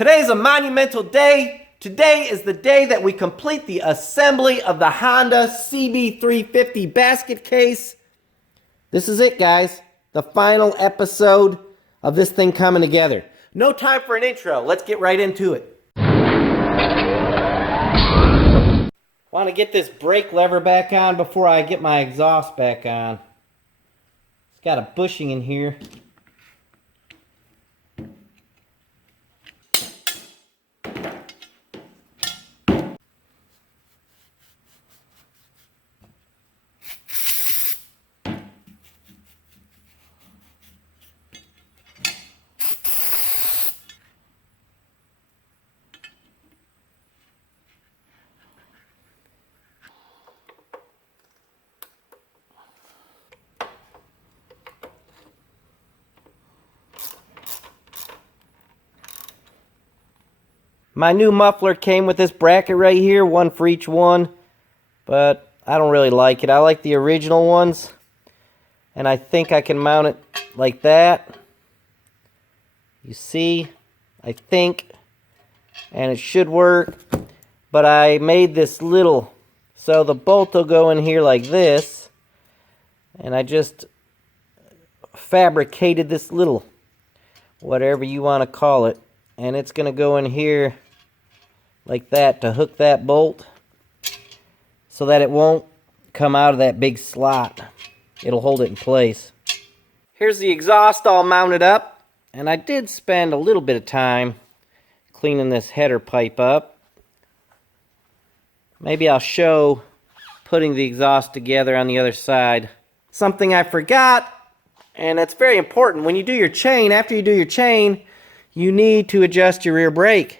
Today's a monumental day. Today is the day that we complete the assembly of the Honda CB350 basket case. This is it, guys. The final episode of this thing coming together. No time for an intro. Let's get right into it. Want to get this brake lever back on before I get my exhaust back on. It's got a bushing in here. My new muffler came with this bracket right here, one for each one, but I don't really like it. I like the original ones, and I think I can mount it like that. You see, I think, and it should work, but I made this little, so the bolt will go in here like this, and I just fabricated this little, whatever you want to call it, and it's going to go in here like that to hook that bolt so that it won't come out of that big slot. It'll hold it in place. Here's the exhaust all mounted up, and I did spend a little bit of time cleaning this header pipe up. Maybe I'll show putting the exhaust together on the other side. Something I forgot, and it's very important. When you do your chain, after you do your chain, you need to adjust your rear brake.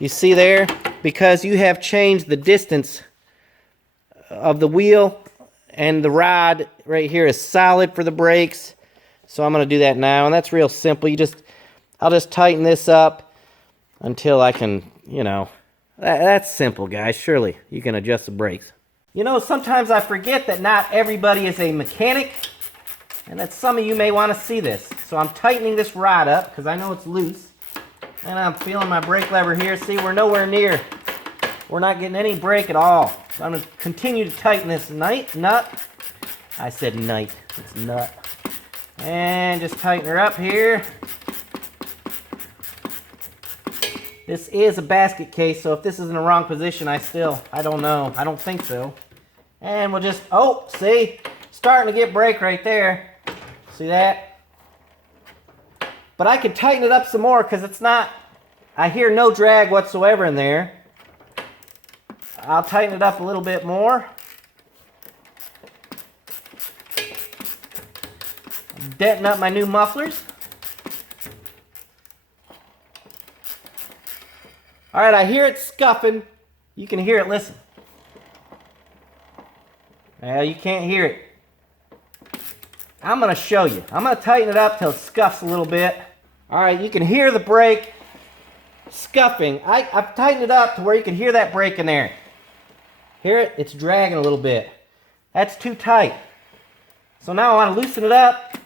You see there? Because you have changed the distance of the wheel, and the rod right here is solid for the brakes. So I'm going to do that now, and that's real simple. I'll just tighten this up until I can, that's simple, guys. Surely you can adjust the brakes. Sometimes I forget that not everybody is a mechanic, and that some of you may want to see this. So I'm tightening this rod up because I know it's loose. And I'm feeling my brake lever here. See, we're nowhere near. We're not getting any brake at all. So I'm going to continue to tighten this nut. I said nut. It's nut. And just tighten her up here. This is a basket case, so if this is in the wrong position, I don't know. I don't think so. And we'll just, see? Starting to get brake right there. See that? But I could tighten it up some more because it's not, I hear no drag whatsoever in there. I'll tighten it up a little bit more. I'm denting up my new mufflers. All right, I hear it scuffing. You can hear it, listen. Well, you can't hear it. I'm going to show you. I'm going to tighten it up till it scuffs a little bit. All right, you can hear the brake scuffing. I've tightened it up to where you can hear that brake in there. Hear it? It's dragging a little bit. That's too tight. So now I want to loosen it up.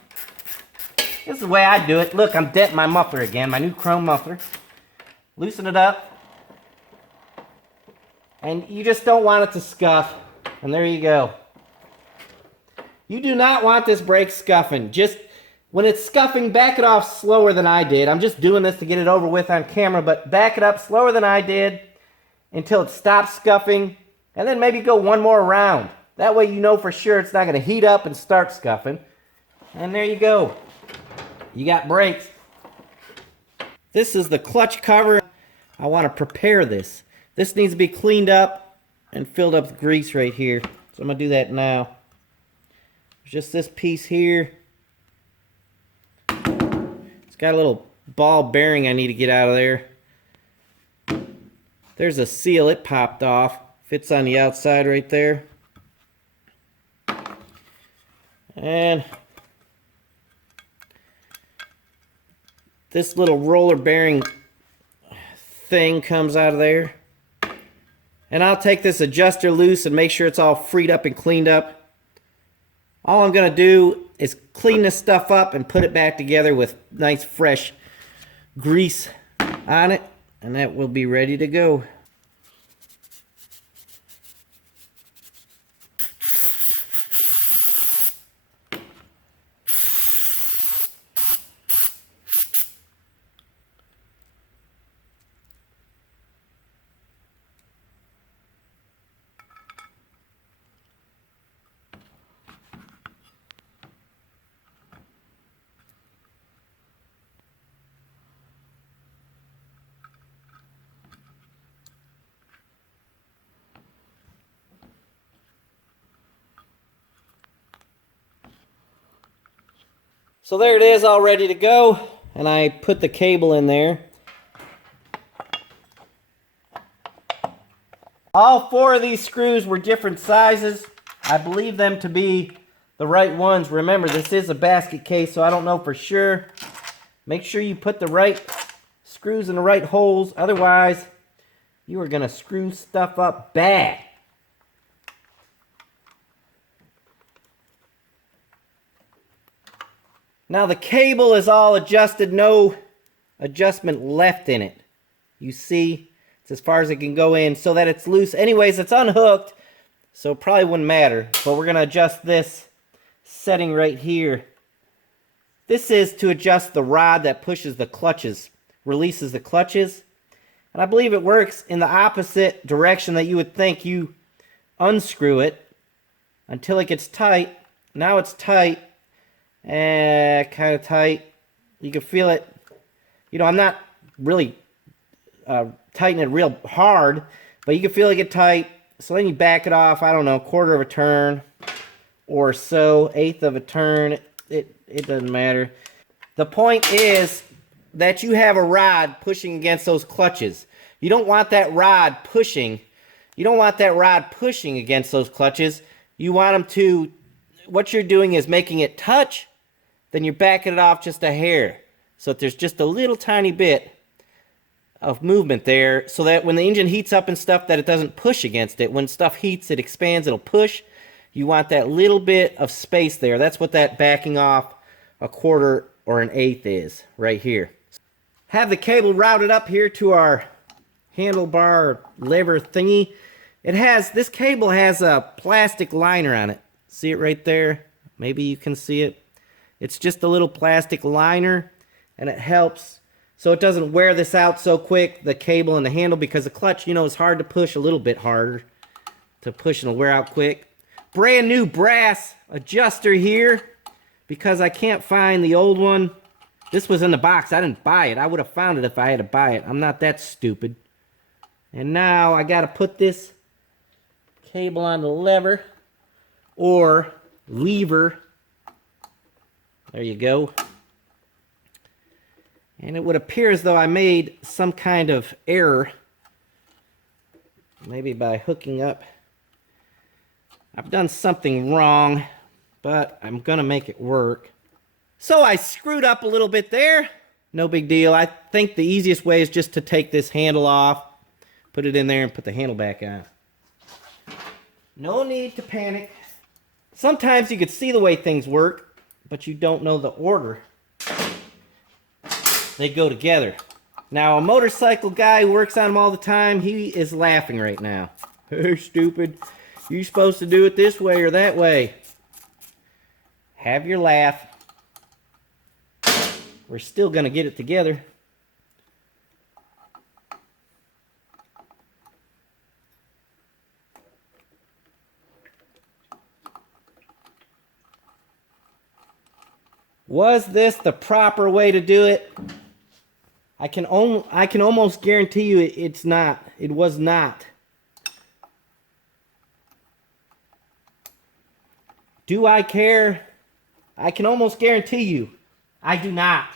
This is the way I do it. Look, I'm denting my muffler again, my new chrome muffler. Loosen it up. And you just don't want it to scuff. And there you go. You do not want this brake scuffing. Just when it's scuffing, back it off slower than I did. I'm just doing this to get it over with on camera, but back it up slower than I did until it stops scuffing, and then maybe go one more round. That way you know for sure it's not going to heat up and start scuffing. And there you go. You got brakes. This is the clutch cover. I want to prepare this. This needs to be cleaned up and filled up with grease right here. So I'm going to do that now. Just this piece here. It's got a little ball bearing I need to get out of there. There's a seal, it popped off. Fits on the outside right there. And this little roller bearing thing comes out of there. And I'll take this adjuster loose and make sure it's all freed up and cleaned up. All I'm going to do is clean this stuff up and put it back together with nice fresh grease on it, and that will be ready to go. So there it is, all ready to go, and I put the cable in there. All 4 of these screws were different sizes. I believe them to be the right ones. Remember, this is a basket case, so I don't know for sure. Make sure you put the right screws in the right holes, otherwise you are going to screw stuff up bad. Now the cable is all adjusted, no adjustment left in it. You see, it's as far as it can go in so that it's loose. Anyways, it's unhooked, so it probably wouldn't matter. But we're going to adjust this setting right here. This is to adjust the rod that pushes the clutches, releases the clutches. And I believe it works in the opposite direction that you would think. You unscrew it until it gets tight. Now it's tight. Kind of tight. You can feel it. You know, I'm not really tightening it real hard, but you can feel it get tight. So then you back it off, I don't know, 1/4 of a turn or so, 1/8 of a turn. It doesn't matter. The point is that you have a rod pushing against those clutches. You don't want that rod pushing. You don't want that rod pushing against those clutches. You want them to, what you're doing is making it touch, then you're backing it off just a hair. So that there's just a little tiny bit of movement there, so that when the engine heats up and stuff, that it doesn't push against it. When stuff heats, it expands, it'll push. You want that little bit of space there. That's what that backing off 1/4 or 1/8 is, right here. Have the cable routed up here to our handlebar lever thingy. This cable has a plastic liner on it. See it right there? Maybe you can see it. It's just a little plastic liner, and it helps so it doesn't wear this out so quick, the cable and the handle, because the clutch, you know, is hard to push, a little bit harder to push and it'll wear out quick. Brand new brass adjuster here, because I can't find the old one. This was in the box. I didn't buy it. I would have found it if I had to buy it. I'm not that stupid. And now I got to put this cable on the lever or lever. There you go. And it would appear as though I made some kind of error. Maybe by hooking up. I've done something wrong, but I'm going to make it work. So I screwed up a little bit there. No big deal. I think the easiest way is just to take this handle off, put it in there, and put the handle back on. No need to panic. Sometimes you could see the way things work, but you don't know the order they go together. Now, a motorcycle guy who works on them all the time, he is laughing right now. Hey, stupid. You're supposed to do it this way or that way. Have your laugh. We're still going to get it together. Was this the proper way to do it? I can almost guarantee you it's not. It was not. Do I care? I can almost guarantee you I do not.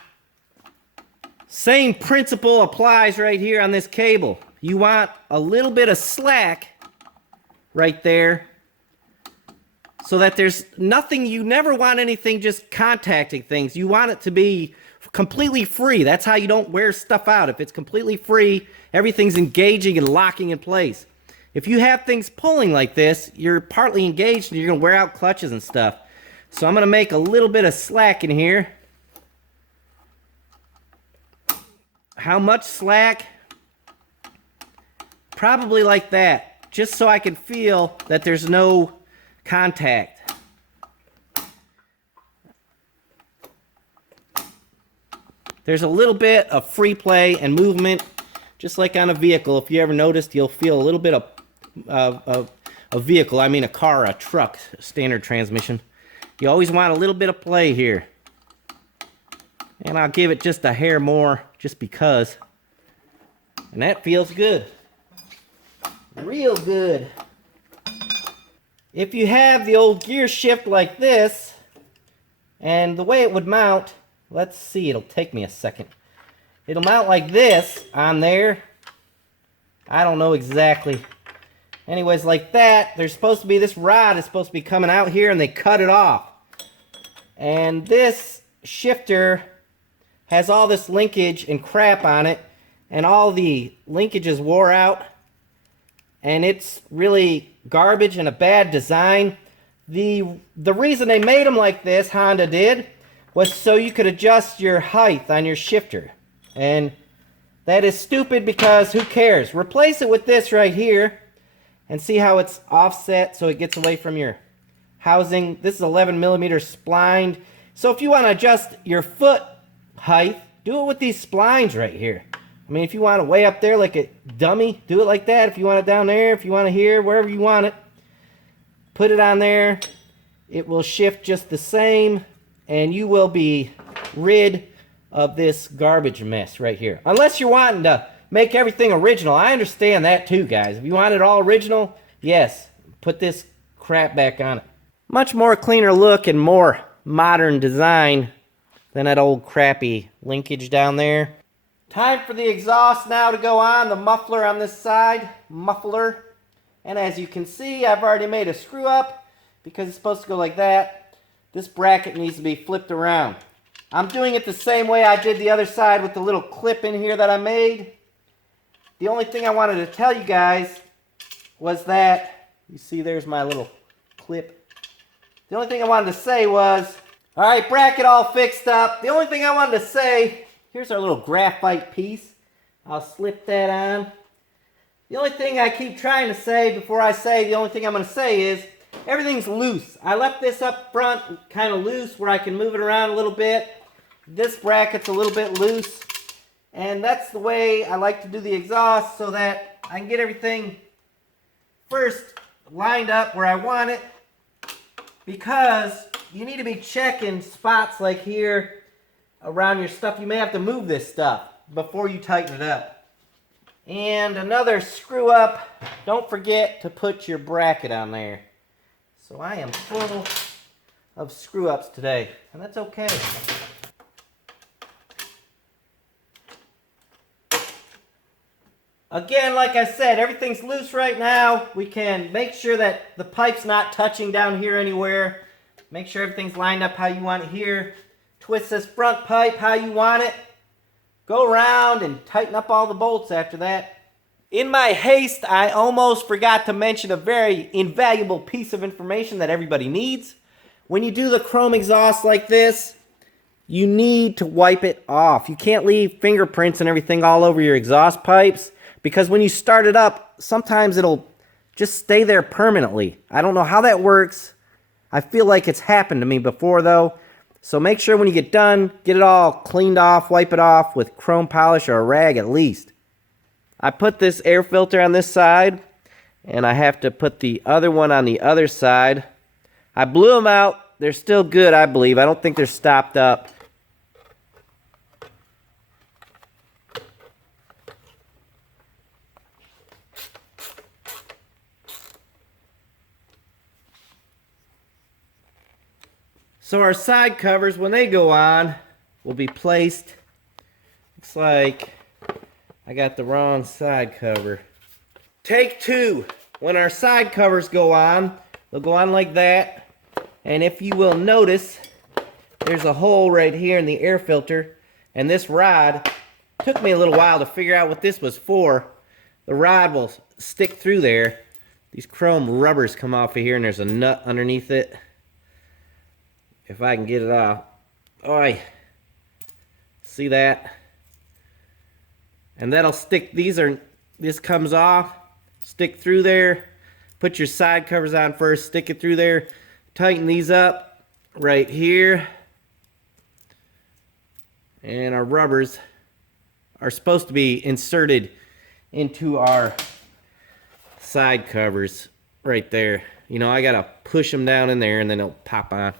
Same principle applies right here on this cable. You want a little bit of slack right there so that there's nothing, you never want anything just contacting things. You want it to be completely free. That's how you don't wear stuff out. If it's completely free, everything's engaging and locking in place. If you have things pulling like this, you're partly engaged and you're going to wear out clutches and stuff. So I'm going to make a little bit of slack in here. How much slack? Probably like that, just so I can feel that there's no contact. There's a little bit of free play and movement, just like on a vehicle. If you ever noticed, you'll feel a little bit of a vehicle, I mean a car, a truck, standard transmission. You always want a little bit of play here. And I'll give it just a hair more, just because. And that feels good. Real good. If you have the old gear shift like this, and the way it would mount, let's see, it'll take me a second. It'll mount like this on there. I don't know exactly. Anyways, like that, there's supposed to be, this rod is supposed to be coming out here, and they cut it off. And this shifter has all this linkage and crap on it, and all the linkages wore out, and it's really garbage and a bad design. The reason they made them like this, Honda did, was so you could adjust your height on your shifter. And that is stupid, because who cares? Replace it with this right here, and see how it's offset so it gets away from your housing. This is 11 millimeter splined. So if you want to adjust your foot height, do it with these splines right here. I mean, if you want it way up there like a dummy, do it like that. If you want it down there, if you want it here, wherever you want it, put it on there. It will shift just the same, and you will be rid of this garbage mess right here. Unless you're wanting to make everything original. I understand that too, guys. If you want it all original, yes, put this crap back on it. Much more cleaner look and more modern design than that old crappy linkage down there. Time for the exhaust now to go on, the muffler on this side, muffler. And as you can see, I've already made a screw up because it's supposed to go like that. This bracket needs to be flipped around. I'm doing it the same way I did the other side with the little clip in here that I made. The only thing I wanted to tell you guys was that, you see there's my little clip. The only thing I wanted to say was, alright, bracket all fixed up. The only thing I wanted to say, here's our little graphite piece. I'll slip that on. The only thing I keep trying to say before I say the only thing I'm going to say is, everything's loose. I left this up front kind of loose where I can move it around a little bit. This bracket's a little bit loose. And that's the way I like to do the exhaust, so that I can get everything first lined up where I want it. Because you need to be checking spots like here around your stuff. You may have to move this stuff before you tighten it up. And another screw up, don't forget to put your bracket on there. So I am full of screw ups today, and that's okay. Again, like I said, everything's loose right now. We can make sure that the pipe's not touching down here anywhere. Make sure everything's lined up how you want it here. Twist this front pipe how you want it. Go around and tighten up all the bolts after that. In my haste, I almost forgot to mention a very invaluable piece of information that everybody needs. When you do the chrome exhaust like this, you need to wipe it off. You can't leave fingerprints and everything all over your exhaust pipes, because when you start it up, sometimes it'll just stay there permanently. I don't know how that works. I feel like it's happened to me before though. So make sure when you get done, get it all cleaned off, wipe it off with chrome polish or a rag at least. I put this air filter on this side, and I have to put the other one on the other side. I blew them out. They're still good, I believe. I don't think they're stopped up. So our side covers, when they go on, will be placed. Looks like I got the wrong side cover. Take two. When our side covers go on, they'll go on like that. And if you will notice, there's a hole right here in the air filter. And this rod, took me a little while to figure out what this was for. The rod will stick through there. These chrome rubbers come off of here, and there's a nut underneath it. If I can get it out. Oi. See that? And that'll stick. This comes off, stick through there. Put your side covers on first, stick it through there. Tighten these up right here. And our rubbers are supposed to be inserted into our side covers right there. You know, I gotta push them down in there and then they'll pop on.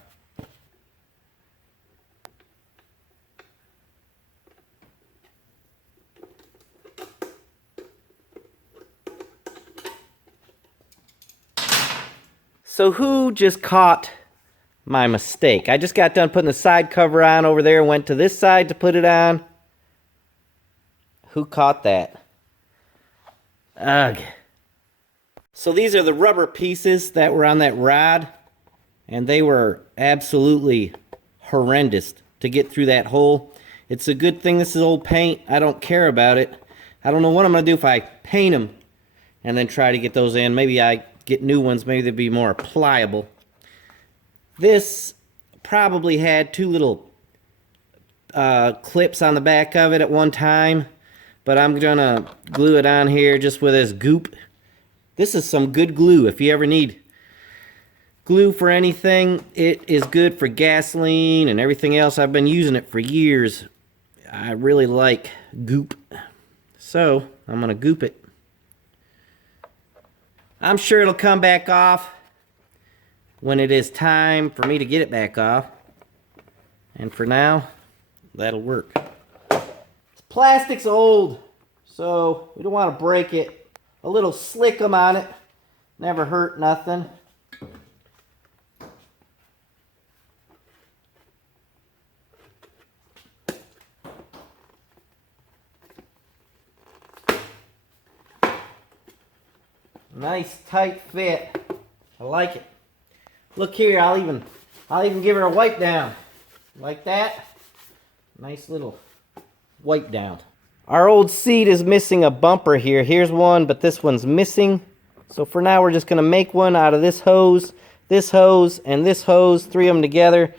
So who just caught my mistake? I just got done putting the side cover on over there, went to this side to put it on. Who caught that? Ugh. So these are the rubber pieces that were on that rod, and they were absolutely horrendous to get through that hole. It's a good thing this is old paint. I don't care about it. I don't know what I'm going to do if I paint them and then try to get those in. Maybe I get new ones. Maybe they'd be more pliable. This probably had two little clips on the back of it at one time, but I'm gonna glue it on here just with this goop. This is some good glue. If you ever need glue for anything, it is good for gasoline and everything else. I've been using it for years. I really like goop, so I'm gonna goop it. I'm sure it'll come back off when it is time for me to get it back off. And for now, that'll work. This plastic's old, so we don't want to break it. A little slickum on it. Never hurt nothing. Nice tight fit. I like it. Look here, I'll even give her a wipe down. Like that. Nice little wipe down. Our old seat is missing a bumper here. Here's one, but this one's missing. So for now we're just gonna make one out of this hose, and this hose, three of them together.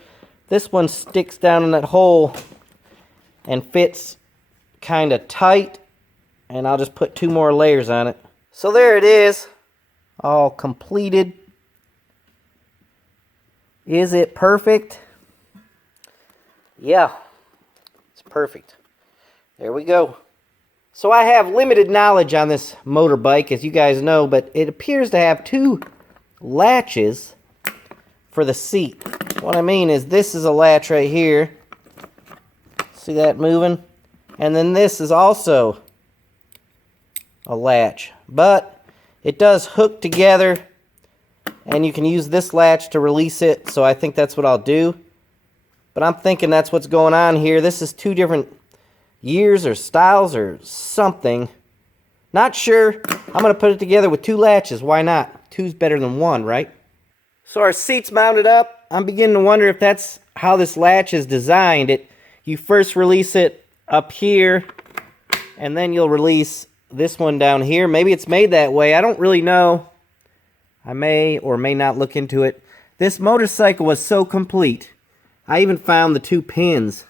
This one sticks down in that hole and fits kind of tight, and I'll just put two more layers on it. So there it is, all completed. Is it perfect? Yeah, it's perfect. There we go. So I have limited knowledge on this motorbike, as you guys know, but it appears to have two latches for the seat. What I mean is this is a latch right here. See that moving? And then this is also a latch, but it does hook together, and you can use this latch to release it, so I think that's what I'll do. But I'm thinking that's what's going on here. This is two different years or styles or something. Not sure. I'm going to put it together with two latches. Why not? Two's better than one, right? So our seat's mounted up. I'm beginning to wonder if that's how this latch is designed. You first release it up here, and then you'll release this one down here. Maybe it's made that way. I don't really know. I may or may not look into it. This motorcycle was so complete. I even found the two pins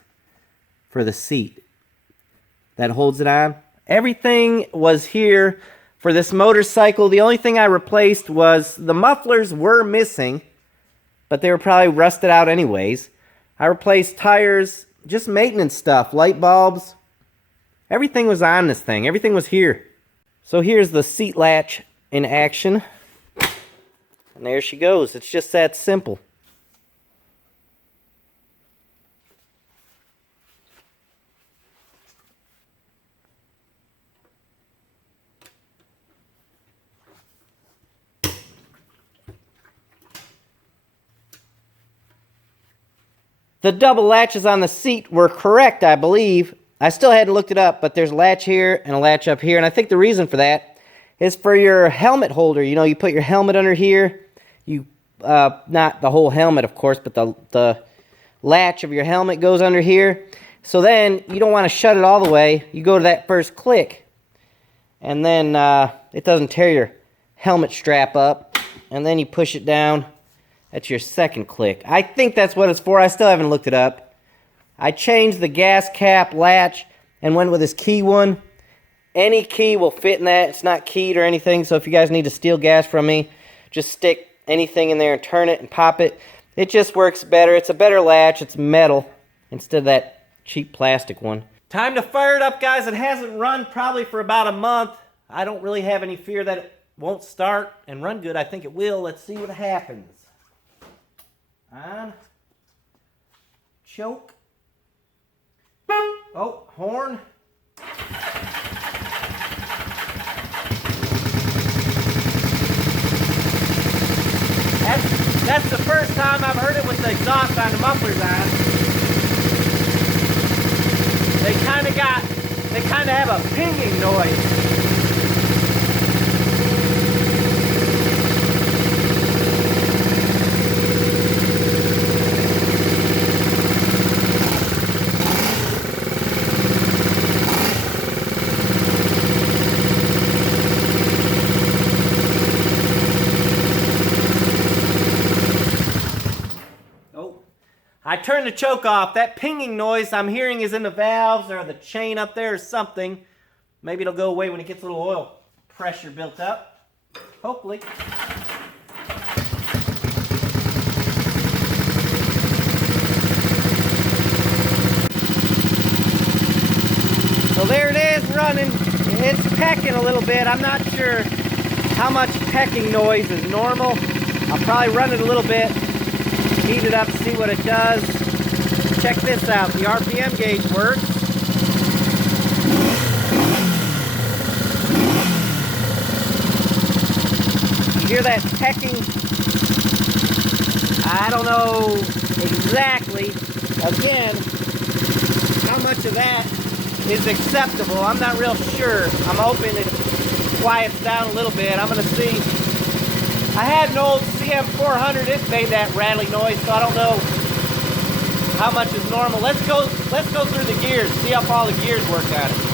for the seat that holds it on. Everything was here for this motorcycle. The only thing I replaced was the mufflers were missing, but they were probably rusted out anyways. I replaced tires, just maintenance stuff, light bulbs. Everything was on this thing. Everything was here. So here's the seat latch in action. And there she goes. It's just that simple. The double latches on the seat were correct, I believe. I still hadn't looked it up, but there's a latch here and a latch up here. And I think the reason for that is for your helmet holder. You know, you put your helmet under here. You, not the whole helmet, of course, but the latch of your helmet goes under here. So then you don't want to shut it all the way. You go to that first click, and then it doesn't tear your helmet strap up. And then you push it down. That's your second click. I think that's what it's for. I still haven't looked it up. I changed the gas cap latch and went with this key one Any key will fit in that. It's not keyed or anything, so if you guys need to steal gas from me, just stick anything in there and turn it and pop it. It just works better. It's a better latch. It's metal instead of that cheap plastic one. Time to fire it up, guys. It hasn't run probably for about a month. I don't really have any fear that it won't start and run good. I think it will. Let's see what happens. On. Choke. Oh, horn. That's the first time I've heard it with the exhaust on the mufflers on. They kind of have a pinging noise. I turned the choke off. That pinging noise I'm hearing is in the valves or the chain up there or something. Maybe it'll go away when it gets a little oil pressure built up. Hopefully. So there it is running. It's pecking a little bit. I'm not sure how much pecking noise is normal. I'll probably run it a little bit. Heat it up, see what it does. Check this out, the RPM gauge works. You hear that pecking? I don't know exactly, again, how much of that is acceptable. I'm not real sure. I'm hoping it quiets down a little bit. I'm gonna see. I had an old CM400, it made that rattling noise, so I don't know how much is normal. Let's go through the gears, see how all the gears work on it.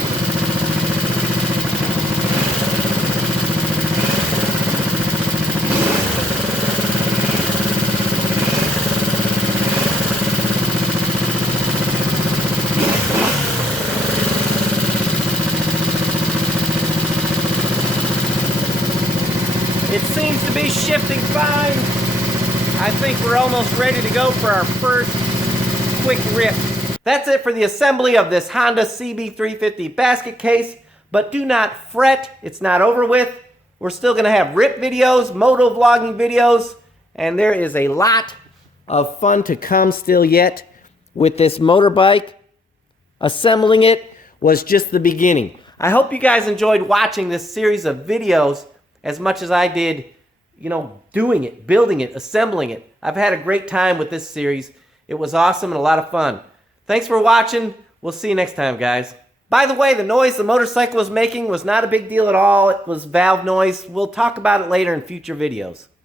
It seems to be shifting fine. I think we're almost ready to go for our first quick rip. That's it for the assembly of this Honda CB350 basket case, but do not fret, it's not over with. We're still gonna have rip videos, moto vlogging videos, and there is a lot of fun to come still yet with this motorbike. Assembling it was just the beginning. I hope you guys enjoyed watching this series of videos as much as I did, you know, doing it, building it, assembling it. I've had a great time with this series. It was awesome and a lot of fun. Thanks for watching. We'll see you next time, guys. By the way, the noise the motorcycle was making was not a big deal at all. It was valve noise. We'll talk about it later in future videos.